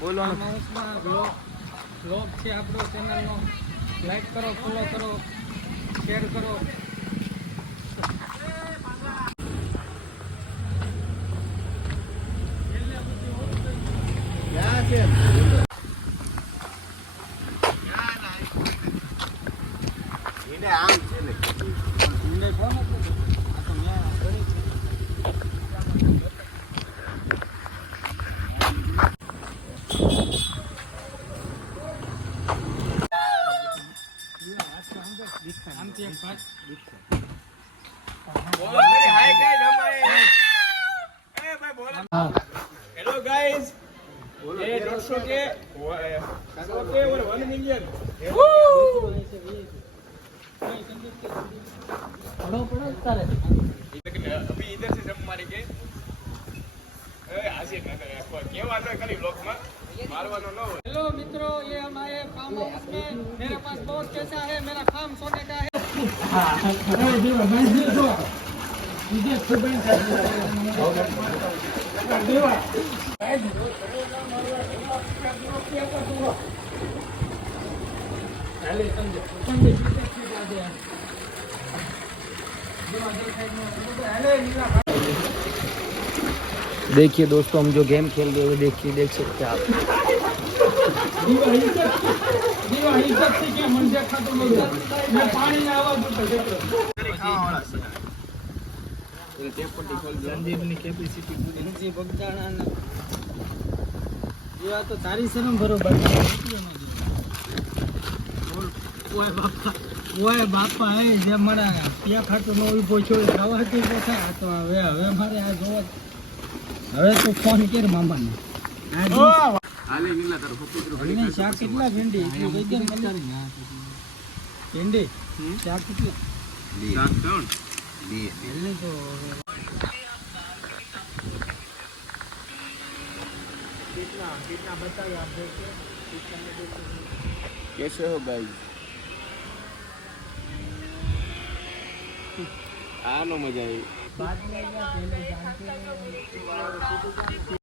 Blog છે આપણો ચેનલનો like કરો, ફોલો કરો, શેર કરો. हेलो गाइस, ये 150 के और 1 मिलियन. अभी इधर से जब मारेंगे हासिल ना करे केवा ना करी ब्लॉक में मारवानो न हो. हेलो मित्रों, ये हम आए फार्म हाउस में. मेरे पास बहुत पैसा है, मेरा फार्म सोने का है. देखिए दोस्तों, हम जो गेम खेल रहे हैं देखिए, देख सकते हैं आप. तो तारी से बरोबर ઓય બાપા હે જે મને ત્યાં ખાતો નો ઉભો છો ખાવા કે પોતા તો હવે મારે આ જોવા હવે તો ફોન કેર મામાને હાલે નીલા તારો પપીતરો અને શાક કેટલા ભેંડી એટલી વૈદ્યન મચારી ના ભેંડી શાક કેટલા શાક કોણ એટલે તો कितना बताइए आप देखिए कैसे हो गाइस. आनो मजा आई. बाद में या पहले जानते हैं